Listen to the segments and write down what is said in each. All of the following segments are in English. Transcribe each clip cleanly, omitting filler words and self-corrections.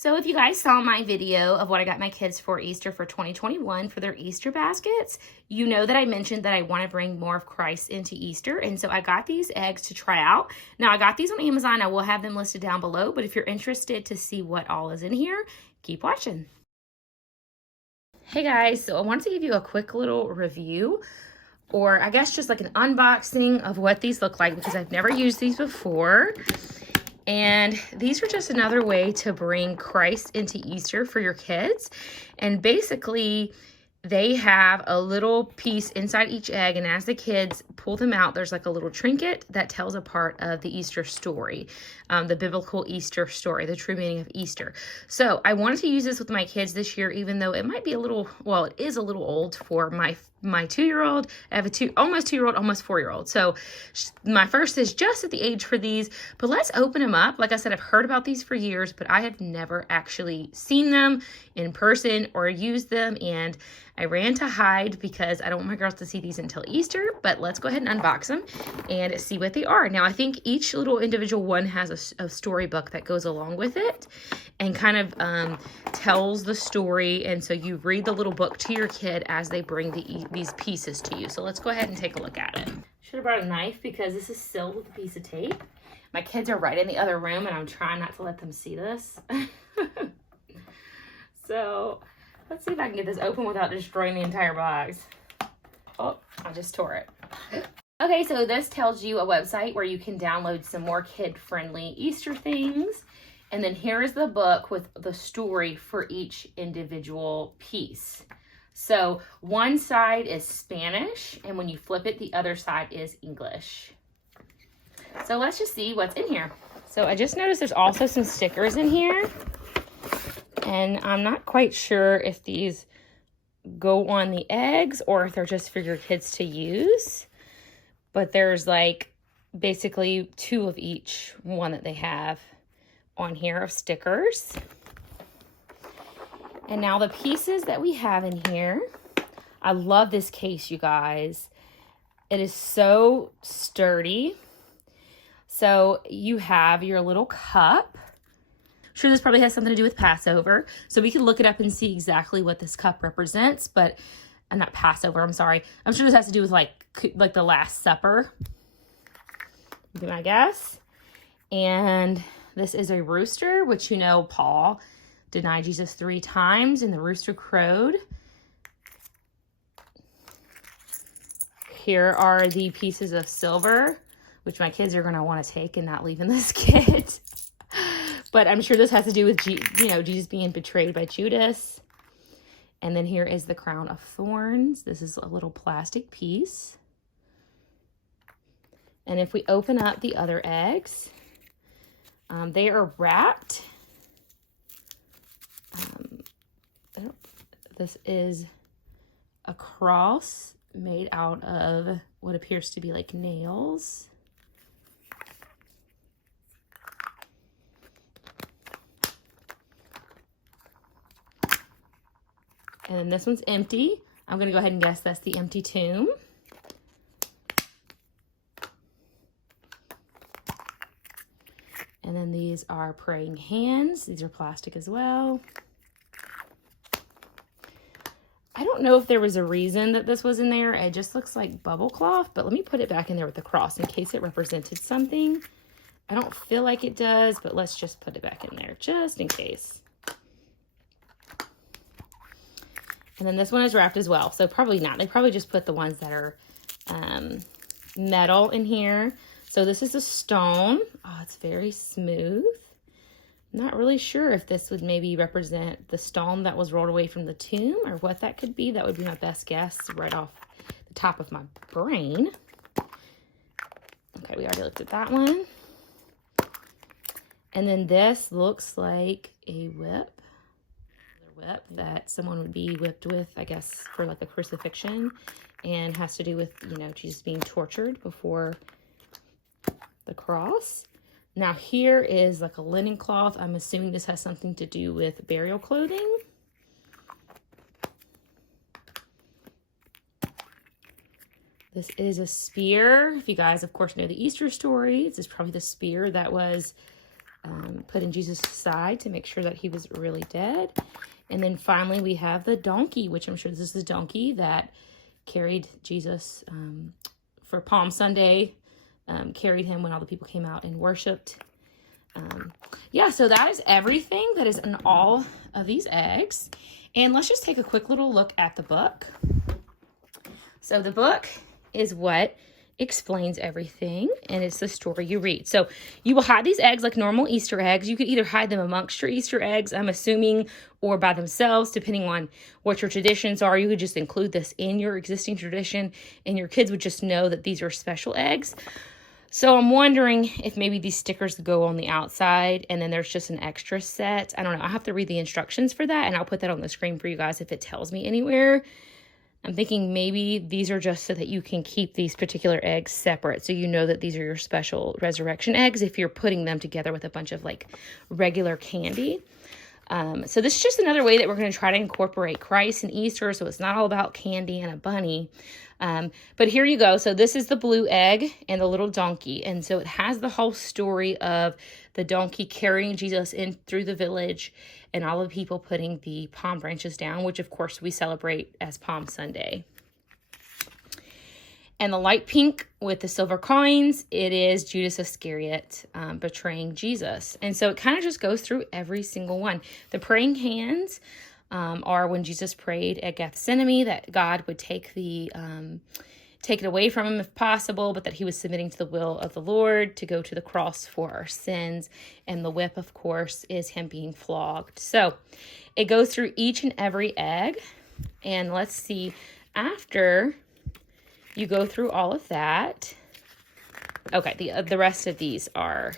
So if you guys saw my video of what I got my kids for Easter for 2021 for their Easter baskets, you know that I mentioned that I want to bring more of Christ into Easter. And so I got these eggs to try out. Now I got these on Amazon. I will have them listed down below. But if you're interested to see what all is in here, keep watching. Hey guys, so I wanted to give you a quick little review, or I guess just like an unboxing of what these look like, because I've never used these before. And these are just another way to bring Christ into Easter for your kids. And basically, they have a little piece inside each egg, and as the kids pull them out, there's like a little trinket that tells a part of the Easter story, the biblical Easter story, the true meaning of Easter. So I wanted to use this with my kids this year, even though it might be a little, well, it is a little old for my 2-year-old. I have a almost 2-year-old, almost 4-year-old. So my first is just at the age for these, but let's open them up. Like I said, I've heard about these for years, but I have never actually seen them in person or used them. And I ran to hide because I don't want my girls to see these until Easter, but let's go ahead and unbox them and see what they are. Now, I think each little individual one has a storybook that goes along with it and kind of tells the story. And so you read the little book to your kid as they bring these pieces to you. So let's go ahead and take a look at it. Should have brought a knife because this is sealed with a piece of tape. My kids are right in the other room and I'm trying not to let them see this. So let's see if I can get this open without destroying the entire box. Oh, I just tore it. Okay, so this tells you a website where you can download some more kid-friendly Easter things. And then here is the book with the story for each individual piece. So one side is Spanish, and when you flip it, the other side is English. So let's just see what's in here. So I just noticed there's also some stickers in here. And I'm not quite sure if these go on the eggs or if they're just for your kids to use. But there's like basically 2 of each one that they have on here of stickers. And now the pieces that we have in here. I love this case, you guys. It is so sturdy. So you have your little cup. Sure, this probably has something to do with Passover, so we can look it up and see exactly what this cup represents, but not Passover, I'm sorry. I'm sure this has to do with like the Last Supper, would be my guess. And this is a rooster, which, you know, Paul denied Jesus 3 times and the rooster crowed. Here are the pieces of silver, which my kids are going to want to take and not leave in this kit. But I'm sure this has to do with, Jesus being betrayed by Judas. And then here is the crown of thorns. This is a little plastic piece. And if we open up the other eggs, they are wrapped. This is a cross made out of what appears to be like nails. And then this one's empty. I'm going to go ahead and guess that's the empty tomb. And then these are praying hands. These are plastic as well. I don't know if there was a reason that this was in there. It just looks like bubble cloth, but let me put it back in there with the cross in case it represented something. I don't feel like it does, but let's just put it back in there just in case. And then this one is wrapped as well. So probably not. They probably just put the ones that are metal in here. So this is a stone. Oh, it's very smooth. Not really sure if this would maybe represent the stone that was rolled away from the tomb or what that could be. That would be my best guess right off the top of my brain. Okay, we already looked at that one. And then this looks like a whip. Whip that someone would be whipped with, I guess, for like a crucifixion, and has to do with, Jesus being tortured before the cross. Now here is like a linen cloth. I'm assuming this has something to do with burial clothing. This is a spear. If you guys, of course, know the Easter story, this is probably the spear that was put in Jesus' side to make sure that he was really dead. And then finally we have the donkey, which I'm sure this is the donkey that carried Jesus for Palm Sunday, carried him when all the people came out and worshiped. Yeah, so that is everything that is in all of these eggs. And let's just take a quick little look at the book. So the book is what explains everything, and it's the story you read. So you will hide these eggs like normal Easter eggs. You could either hide them amongst your Easter eggs, I'm assuming, or by themselves, depending on what your traditions are. You could just include this in your existing tradition, and your kids would just know that these are special eggs. So I'm wondering if maybe these stickers go on the outside, and then there's just an extra set. I don't know. I'll have to read the instructions for that, and I'll put that on the screen for you guys if it tells me anywhere. I'm thinking maybe these are just so that you can keep these particular eggs separate, so you know that these are your special resurrection eggs if you're putting them together with a bunch of like regular candy. So this is just another way that we're going to try to incorporate Christ and Easter, so it's not all about candy and a bunny. But here you go. So this is the blue egg and the little donkey. And so it has the whole story of the donkey carrying Jesus in through the village and all the people putting the palm branches down, which of course we celebrate as Palm Sunday. And the light pink with the silver coins, it is Judas Iscariot betraying Jesus. And so it kind of just goes through every single one. The praying hands are when Jesus prayed at Gethsemane that God would take it away from him if possible, but that he was submitting to the will of the Lord to go to the cross for our sins. And the whip, of course, is him being flogged. So it goes through each and every egg. And let's see, after you go through all of that, okay, the rest of these are,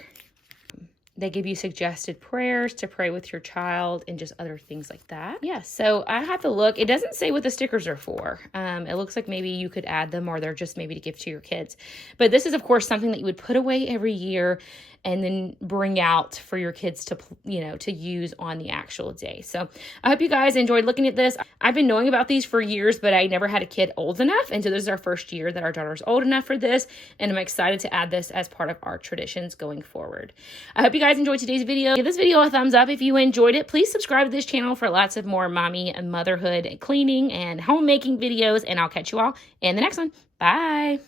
they give you suggested prayers to pray with your child and just other things like that. Yeah, so I have to look. It doesn't say what the stickers are for. It looks like maybe you could add them, or they're just maybe to give to your kids. But this is, of course, something that you would put away every year and then bring out for your kids to, to use on the actual day. So I hope you guys enjoyed looking at this. I've been knowing about these for years, but I never had a kid old enough. And so this is our first year that our daughter's old enough for this. And I'm excited to add this as part of our traditions going forward. I hope you guys enjoyed today's video. Give this video a thumbs up if you enjoyed it. Please subscribe to this channel for lots of more mommy and motherhood, cleaning and homemaking videos. And I'll catch you all in the next one. Bye.